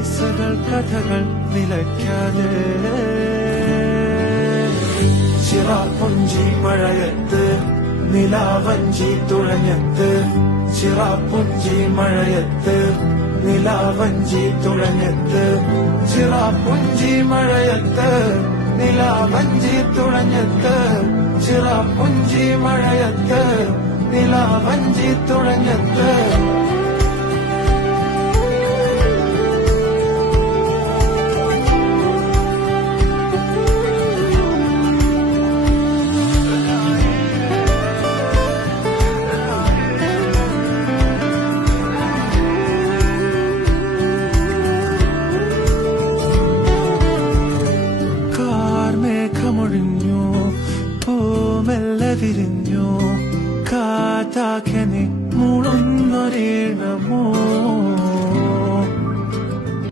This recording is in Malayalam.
കിസ്സകൾ കഥകൾ നിലയ്ക്കാതെ ചിറാപ്പുഞ്ചി മഴയത്ത് നിലാവഞ്ചി തുഴഞ്ഞത്ത് ചിറാപ്പുഞ്ചി മഴയത്ത് നിലാവഞ്ചി തുഴഞ്ഞത്ത് ചിറാപ്പുഞ്ചി മഴയത്ത് നിലാവഞ്ചി തുഴഞ്ഞത്ത് ചിറാപ്പുഞ്ചി മഴയത്ത് നിലാവഞ്ചി തുഴഞ്ഞത്ത്